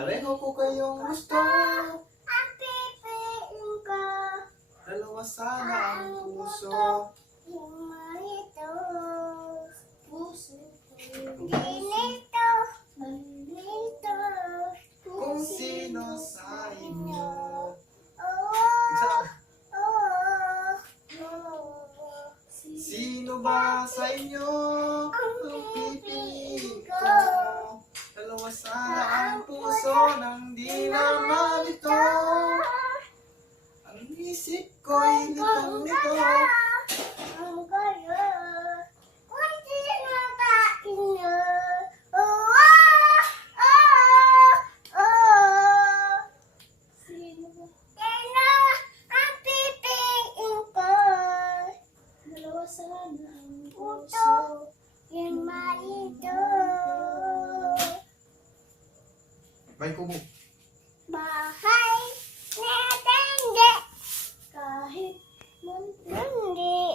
Pareho ko kayong gusto. Ang pipiliin ko. Dalawa sana ang puso. Yung malito. Puso ko. Ganito. Malito. Kung sino sa inyo. Oo. Oo. Sino ba sa inyo ang pipiliin ko? Dalawa sana ang puso nang di na malito. Ang isip ko'y litong-lito. Ang gaya. Kung sino ba inyo? Oo. Oo. Oo. Sino ba? Sino ang pipiliin ko? Dalawa sana ang Puso. puso. Yung malito. Bye, Kubo.